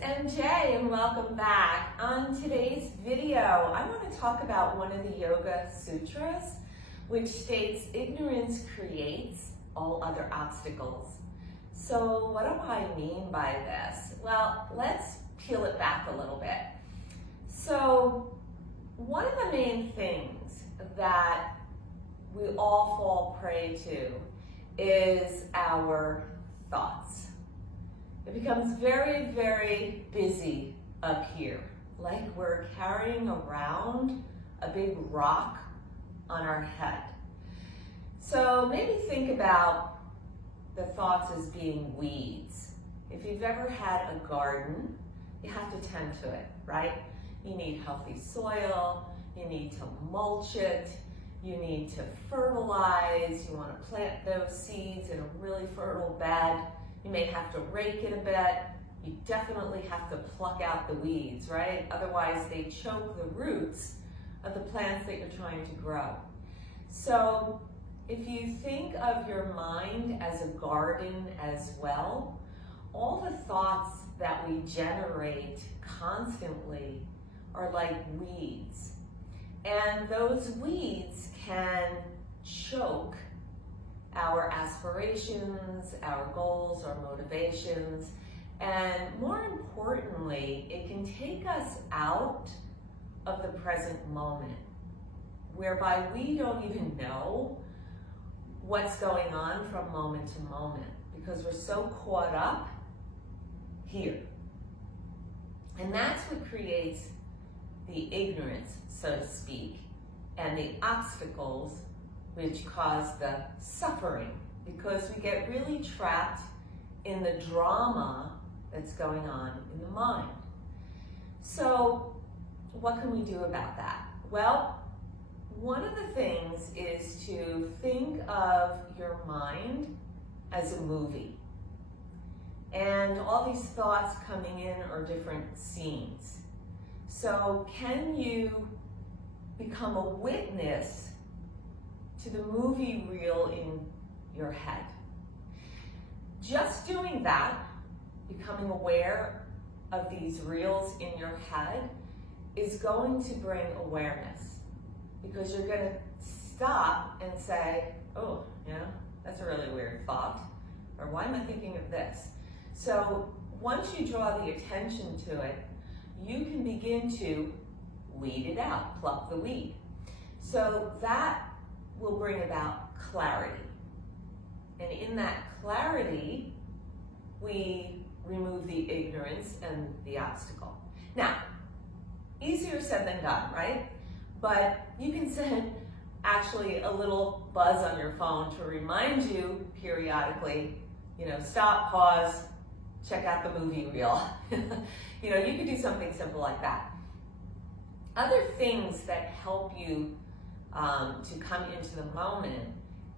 MJ and welcome back. On today's video, I want to talk about one of the Yoga Sutras, which states ignorance creates all other obstacles. So what do I mean by this? Well, let's peel it back a little bit. So one of the main things that we all fall prey to is our thoughts. It becomes very, very busy up here, like we're carrying around a big rock on our head. So maybe think about the thoughts as being weeds. If you've ever had a garden, you have to tend to it, right? You need healthy soil, you need to mulch it, you need to fertilize, you want to plant those seeds in a really fertile bed. You may have to rake it a bit. You definitely have to pluck out the weeds, right? Otherwise they choke the roots of the plants that you're trying to grow. So if you think of your mind as a garden as well, all the thoughts that we generate constantly are like weeds. And those weeds can choke our aspirations, our goals, our motivations, and more importantly, it can take us out of the present moment, whereby we don't even know what's going on from moment to moment because we're so caught up here. And that's what creates the ignorance, so to speak, and the obstacles which cause the suffering, because we get really trapped in the drama that's going on in the mind. So what can we do about that? Well, one of the things is to think of your mind as a movie. And all these thoughts coming in are different scenes. So can you become a witness to the movie reel in your head? Just doing that, becoming aware of these reels in your head, is going to bring awareness, because you're going to stop and say, oh, yeah, that's a really weird thought, or why am I thinking of this? So once you draw the attention to it, you can begin to weed it out, pluck the weed. So that will bring about clarity. And in that clarity, we remove the ignorance and the obstacle. Now, easier said than done, right? But you can send actually a little buzz on your phone to remind you periodically, stop, pause, check out the movie reel. You could do something simple like that. Other things that help you to come into the moment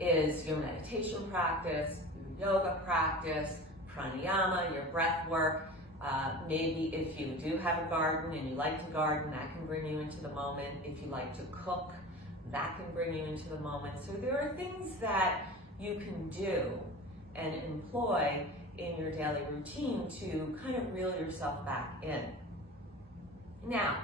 is your meditation practice, your yoga practice, pranayama, your breath work. Maybe if you do have a garden and you like to garden, that can bring you into the moment. If you like to cook, that can bring you into the moment. So there are things that you can do and employ in your daily routine to kind of reel yourself back in. Now,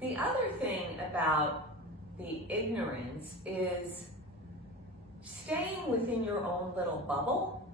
the other thing about the ignorance is staying within your own little bubble.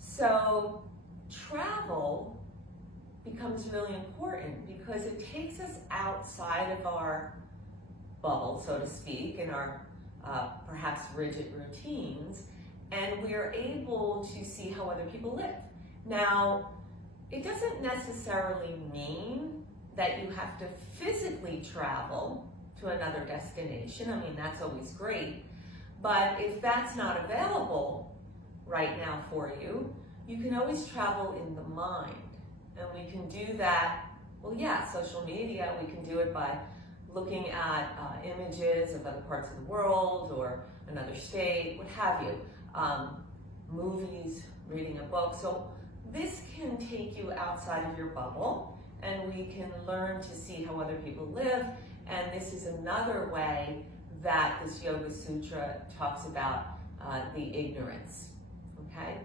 So travel becomes really important because it takes us outside of our bubble, so to speak, in our perhaps rigid routines, and we're able to see how other people live. Now, it doesn't necessarily mean that you have to physically travel to another destination. I mean, that's always great. But if that's not available right now for you, you can always travel in the mind. And we can do that, well, yeah, social media, we can do it by looking at images of other parts of the world or another state, what have you. Movies, reading a book. So this can take you outside of your bubble, and we can learn to see how other people live. And this is another way that this Yoga Sutra talks about the ignorance, okay?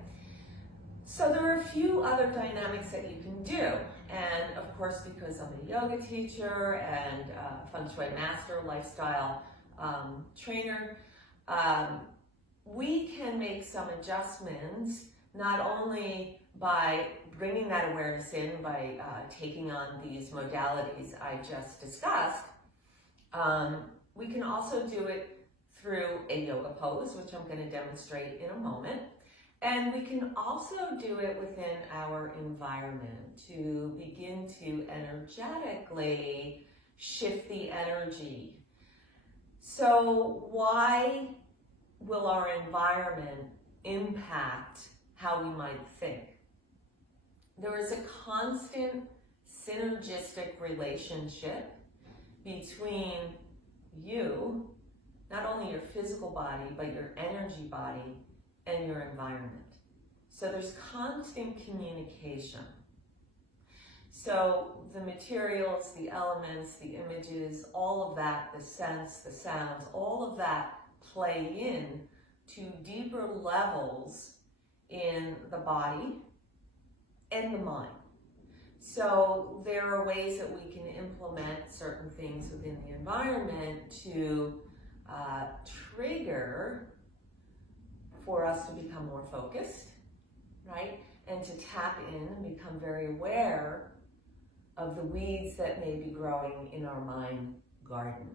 So there are a few other dynamics that you can do. And of course, because I'm a yoga teacher and Feng Shui master, lifestyle trainer, we can make some adjustments, not only by bringing that awareness in, by taking on these modalities I just discussed, we can also do it through a yoga pose, which I'm going to demonstrate in a moment. And we can also do it within our environment to begin to energetically shift the energy. So why will our environment impact how we might think? There is a constant synergistic relationship between you, not only your physical body, but your energy body and your environment. So there's constant communication. So the materials, the elements, the images, all of that, the scents, the sounds, all of that play in to deeper levels in the body and the mind. So there are ways that we can implement certain things within the environment to trigger for us to become more focused, right? And to tap in and become very aware of the weeds that may be growing in our mind garden.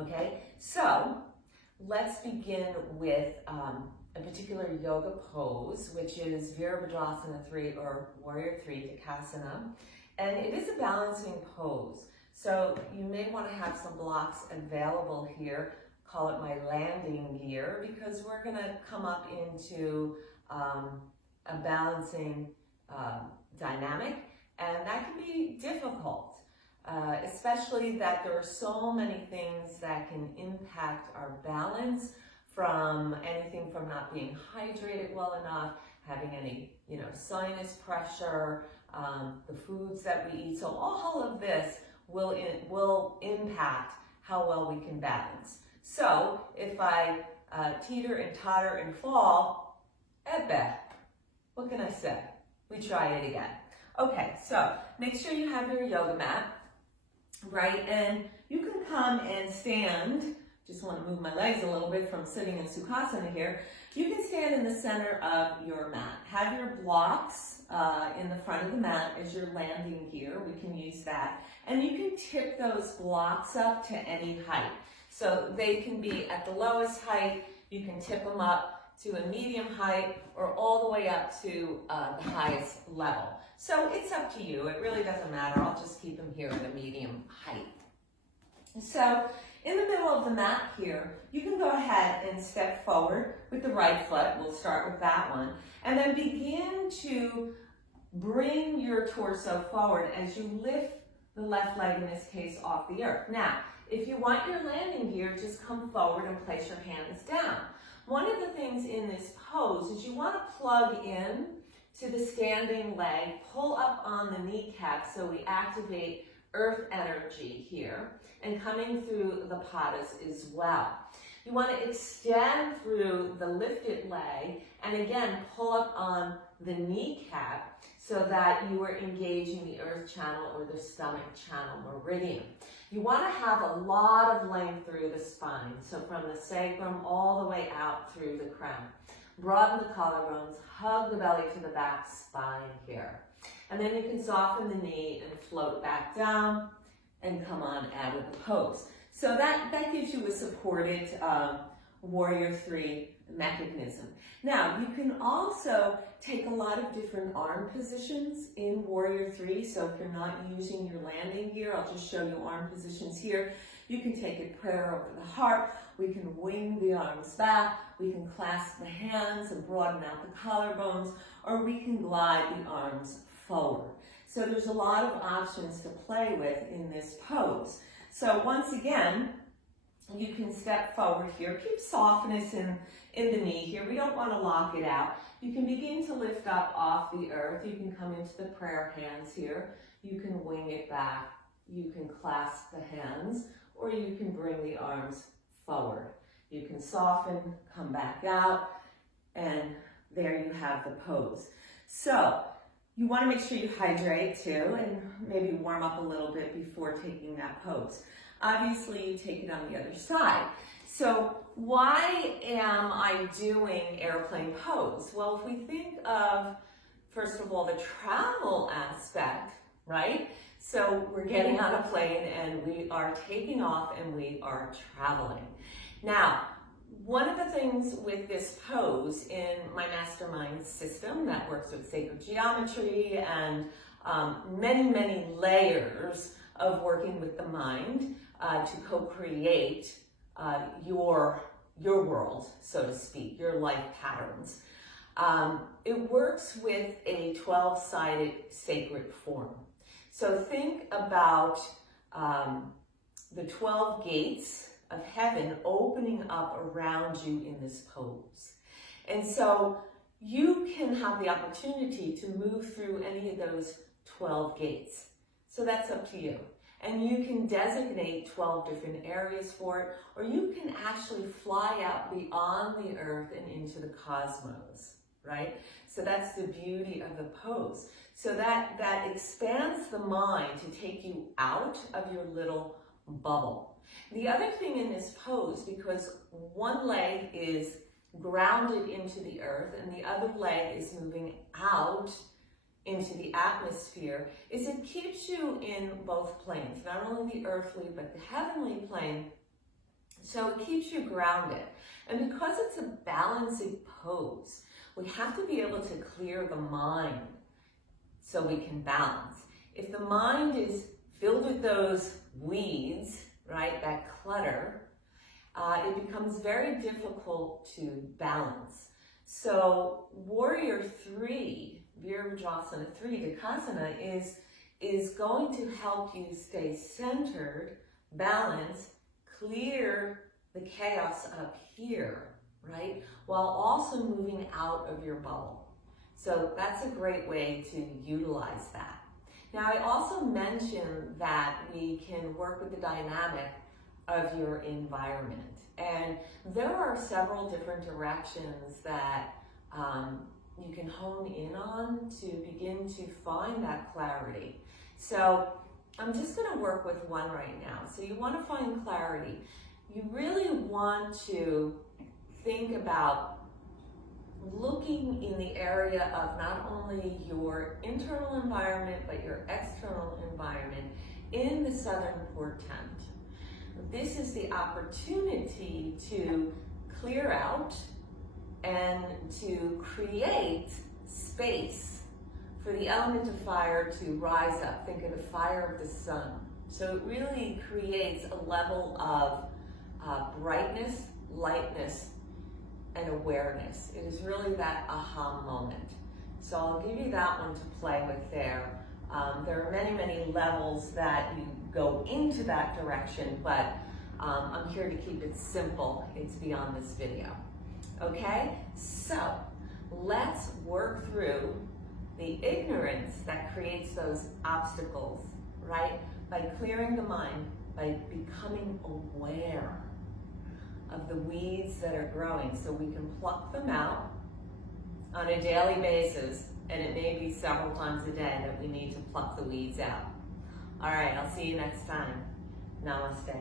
Okay, so let's begin with a particular yoga pose, which is Virabhadrasana 3 or Warrior 3 Takasana. And it is a balancing pose. So you may want to have some blocks available here. Call it my landing gear, because we're going to come up into a balancing dynamic, and that can be difficult, especially that there are so many things that can impact our balance, from anything from not being hydrated well enough, having any, sinus pressure, the foods that we eat. So all of this will impact how well we can balance. So if I teeter and totter and fall, what can I say? We try it again. Okay, so make sure you have your yoga mat, right? And you can come and stand. Just want to move my legs a little bit from sitting in Sukhasana here. You can stand in the center of your mat. Have your blocks in the front of the mat as your landing gear. We can use that. And you can tip those blocks up to any height. So they can be at the lowest height. You can tip them up to a medium height, or all the way up to the highest level. So it's up to you. It really doesn't matter. I'll just keep them here at a medium height. So in the middle of the mat here, you can go ahead and step forward with the right foot. We'll start with that one. And then begin to bring your torso forward as you lift the left leg, in this case, off the earth. Now, if you want your landing gear, just come forward and place your hands down. One of the things in this pose is you want to plug in to the standing leg, pull up on the kneecap so we activate earth energy here, and coming through the padas as well. You want to extend through the lifted leg and again pull up on the kneecap so that you are engaging the earth channel or the stomach channel meridian. You want to have a lot of length through the spine, so from the sacrum all the way out through the crown. Broaden the collarbones, hug the belly to the back spine here. And then you can soften the knee and float back down and come on out of the pose. So that gives you a supported Warrior 3 mechanism. Now, you can also take a lot of different arm positions in Warrior 3. So if you're not using your landing gear, I'll just show you arm positions here. You can take a prayer over the heart. We can wing the arms back. We can clasp the hands and broaden out the collarbones, or we can glide the arms forward. So there's a lot of options to play with in this pose. So once again, you can step forward here. Keep softness in the knee here. We don't want to lock it out. You can begin to lift up off the earth. You can come into the prayer hands here. You can wing it back. You can clasp the hands, or you can bring the arms forward. You can soften, come back out, and there you have the pose. So you want to make sure you hydrate too, and maybe warm up a little bit before taking that pose. Obviously, you take it on the other side. So why am I doing airplane pose? Well, if we think of, first of all, the travel aspect, right? So we're getting on a plane and we are taking off and we are traveling. Now, one of the things with this pose in my mastermind system that works with sacred geometry and many layers of working with the mind to co-create your world, so to speak, your life patterns. It works with a 12-sided sacred form. So think about the 12 gates of heaven opening up around you in this pose. And so you can have the opportunity to move through any of those 12 gates. So that's up to you. And you can designate 12 different areas for it, or you can actually fly out beyond the earth and into the cosmos, right? So that's the beauty of the pose. So that expands the mind to take you out of your little bubble. The other thing in this pose, because one leg is grounded into the earth and the other leg is moving out into the atmosphere, is it keeps you in both planes, not only the earthly but the heavenly plane. So it keeps you grounded. And because it's a balancing pose, we have to be able to clear the mind so we can balance. If the mind is filled with those weeds, right, that clutter, it becomes very difficult to balance. So Warrior 3, Virabhadrasana 3, Dakasana, is going to help you stay centered, balanced, clear the chaos up here, right, while also moving out of your bubble. So that's a great way to utilize that. Now, I also mentioned that we can work with the dynamic of your environment. And there are several different directions that you can hone in on to begin to find that clarity. So I'm just going to work with one right now. So you want to find clarity. You really want to think about looking in the area of not only your internal environment, but your external environment in the southern portent. This is the opportunity to clear out and to create space for the element of fire to rise up. Think of the fire of the sun. So it really creates a level of brightness, lightness, and awareness. It is really that aha moment. So I'll give you that one to play with there. There are many levels that you go into that direction, but I'm here to keep it simple. It's beyond this video. Okay, so let's work through the ignorance that creates those obstacles, right? By clearing the mind, by becoming aware of the weeds that are growing, so we can pluck them out on a daily basis, and it may be several times a day that we need to pluck the weeds out. All right, I'll see you next time. Namaste.